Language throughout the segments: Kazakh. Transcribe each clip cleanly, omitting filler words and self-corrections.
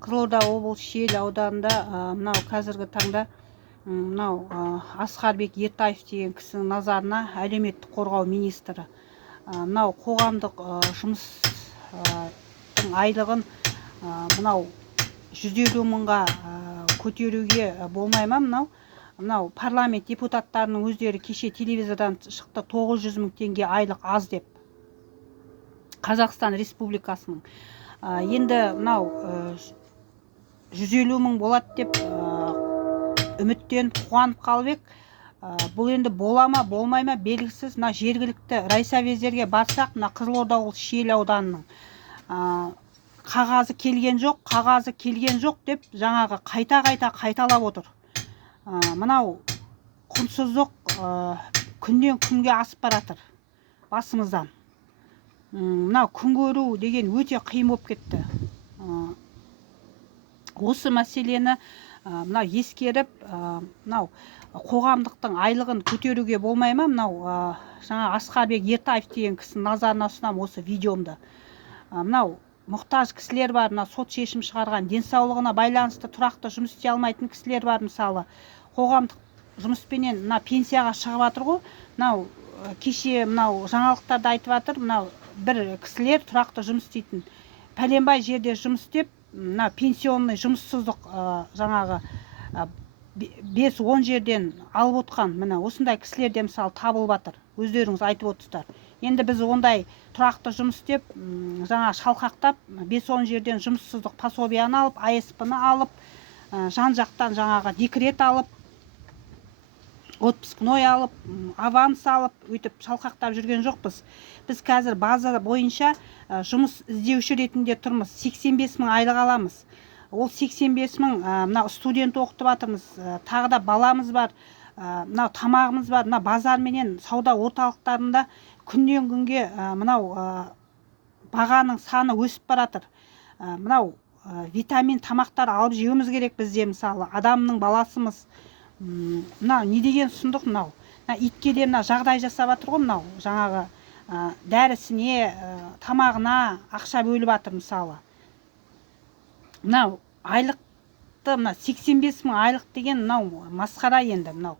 Қызылорда облысы Шиелі ауданында мынау қазіргі таңда мынау Асқарбек Ертаев деген кісінің назарына әлеуметтік қорғау министрі мынау қоғамдық жұмыстың айлығын мынау 150 мыңға көтеруге болмай ма? Мынау парламент депутаттарының өздері кеше телевизордан шықты, 900 мың теңге айлық аз деп. Қазақстан Республикасының. Енді мынау 150 мың болады деп үміттен қуанып қалып ек. Бұл енді бола ма, болмай ма белгісіз. Мына жергілікті райсовездерге барсақ, мына Қызылорда облысы Шиелі ауданының қағазы келген жоқ деп жаңағы қайталап отыр. Мынау құнсыздық күннен күнге асып баратыр басымыздан. Мынау күн көру деген өте қиын болып кетті. Осы мәселені мынау ескеріп, мынау қоғамдықтың айлығын көтеруге болмай ма? Мынау жаңа Асқарбек Ертаев деген кісінің назарына ұсынамын осы видеомды. Мынау мұқтаж кісілер бар, мына сот шешім шығарған, денсаулығына байланысты тұрақты жұмыс істей алмайтын кісілер бар, мысалы. Қоғамдық жұмыспенен мына пенсияға шығып жатыр ғой. Мынау кеше мынау жаңалықтарда айтып жатыр, мынау бір кісілер тұрақты жұмыс істейтін пәленбай жерде жұмыс істеп, мына пенсионный жұмыссыздық жаңағы 5-10 жерден алып отқан, міне осындай кісілер де мысалы табылып жатыр. Өздеріңіз айтып отырсыздар. Енді біз ондай тұрақты жұмыс істеп, жаңа шалқақтап 5-10 жерден жұмыссыздық пособияны алып, АСП-ны алып, жан-жақтан жаңағы декрет алып, отпускной алып, аванс алып, өйтіп шалқақтап жүрген жоқпыз. Біз қазір база бойынша жұмыс іздеуші ретінде тұрмыз. 85 мың айлық аламыз. Ол 85 мың мына студент оқытып жатырмыз. Тағы да баламыз бар, мынау тамағымыз бар. Мына базар менен сауда орталықтарында күннен күнге мынау бағаның саны өсіп баратыр. Мынау витамин тамақтар алып жеуіміз керек бізде, мысалы. Адамның баласымыз. Мынау не деген сұмдық мынау. Итке де мына жағдай жасап жатыр ғой, мынау жаңағы дәрісіне, тамағына ақша бөліп жатыр, мысалы. Мынау айлықты, мына 85 мың айлық деген мынау масқара енді, мынау.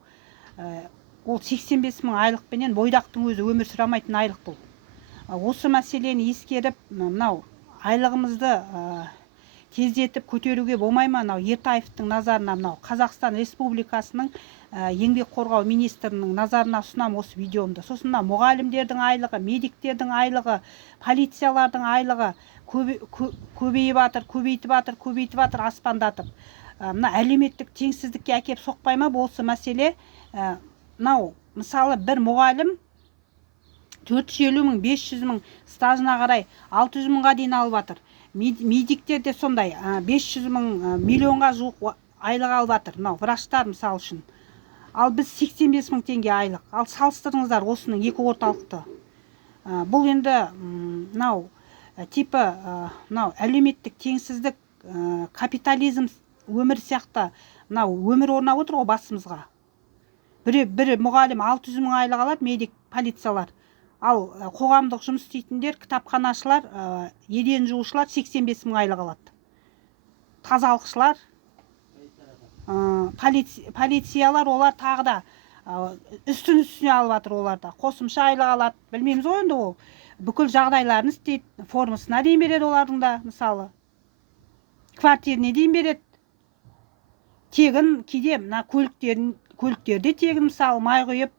Ол 85 мың айлықпенен бойдақтың өзі өмір сүрамайтын айлық бұл. Осы мәселені ескеріп, мынау айлығымызды тездетіп көтеруге болмай ма? Мынау Ертаевтың назарына, мынау Қазақстан Республикасының еңбек қорғау министрінің назарына ұсынам осы видеомды. Сосын мына мұғалімдердің айлығы, медиктердің айлығы, полициялардың айлығы көбейтіп жатыр, аспандатып. Мына әлеуметтік теңсіздікке әкеп соқпай ма осы мәселе? Мынау мысалы бір мұғалім 450 мың, 500 мың стажына қарай 600 мыңға дейін алып жатыр. Медиктер де сондай 500 мың, миллионға жуық айлық алып жатыр. Мынау врачтар мысалы үшін. Ал біз 85 мың теңге айлық. Ал салыстырыңыздар осының екі орталықты. Бұл енді мынау типі мынау әлеуметтік теңсіздік, капитализм өмір сияқты мынау өмір орнап отыр ғой басымызға. Бір мұғалім 600 мың айлық алады, медик, полициялар. Ал қоғамдық жұмыс істейтіндер, кітапханашылар, еден жуушылар 85 мың айлық алады. Тазалықшылар, полициялар, олар тағы да үстіне алып жатыр, олар да қосымша айлық алады. Білмейміз ғой енді, ол бүкіл жағдайларын істейді, формасына дейін береді олардың да, мысалы. Квартиріне дейін береді. Тегін, кейде мына көліктерде тегін, мысалы, май құйып,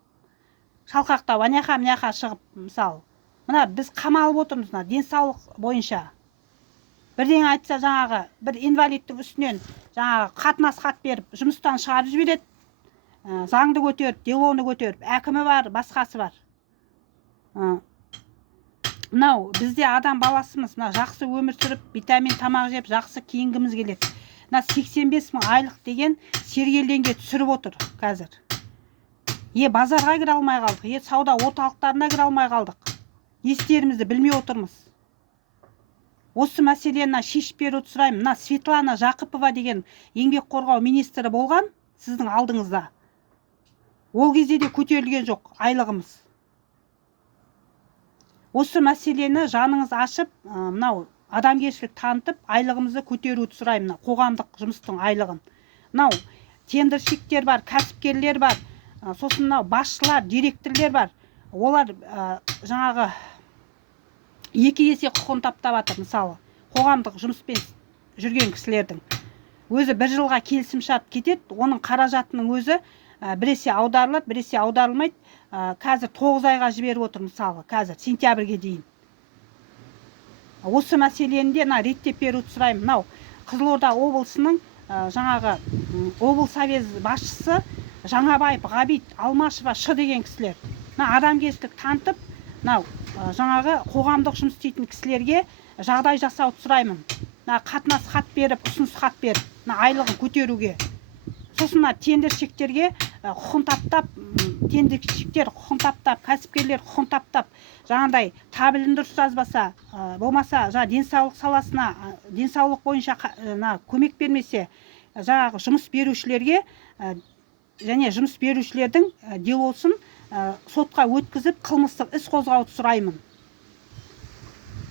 шалқақтап, аняқа шығып, мысалы. Мына біз қамалып отырмыз, денсаулық бойынша. Бірден айтса жаңағы, бір инвалидтің үстінен жаңағы қатынас хат беріп, жұмыстан шығарып жібереді. Заңды көтеріп, делоны көтеріп, әкімі бар, басқасы бар. Мынау бізде адам баласымыз, мына жақсы өмір сүріп, витамин тамақ жеп, жақсы киінгіміз келеді. Мына 85 мың айлық деген сергелденге түсіріп отыр қазір. Базарға кіре алмай қалдық, сауда орталықтарына кіре алмай қалдық. Не істерімізді білмей отырмыз. Осы мәселені шешіп беруді сұраймын. Мына Светлана Жақыпова деген еңбек қорғау министрі болған сіздің алдыңызда. Ол кезде де көтерілген жоқ айлығымыз. Осы мәселені жаныңыз ашып, мынау адамгершілік танытып айлығымызды көтеруді сұраймын, қоғамдық жұмыстың айлығын. Мынау тендерщиктер бар, кәсіпкерлер бар, сосын мынау басшылар, директорлер бар. Олар жаңағы 2 есе құқын таптап жатыр. Мысалы, қоғамдық жұмыспен жүрген кісілердің өзі 1 жылға келісімшарт кетеді, оның қаражатының өзі біресе аударылады, біресе аударылмайды. Қазір 9 айға жіберіп отыр, мысалы, қазір сентябрьге дейін. Осы мәселені де реттеп беруді сұраймын. Мынау Қызылорда облысының жаңағы облыс совет басшысы Жаңабаев, Ғабит, Алмашева, Ш деген кісілер. Адамгершілік танытып, жаңағы қоғамдық жұмыс істейтін кісілерге жағдай жасауды сұраймын. Қатынас хат беріп, ұсыныс хат беріп, айлығын көтеруге. Сосын тендерщиктерге құқын таптап, тендерщиктер құқын таптап, кәсіпкерлер құқын таптап, жаңағыдай табелін дұрыс жазбаса, болмаса денсаулық саласына, денсаулық бойынша көмек бермесе, жаңағы жұмыс берушілерге және жұмыс берушілердің делосын сотқа өткізіп, қылмыстық іс қозғауды сұраймын.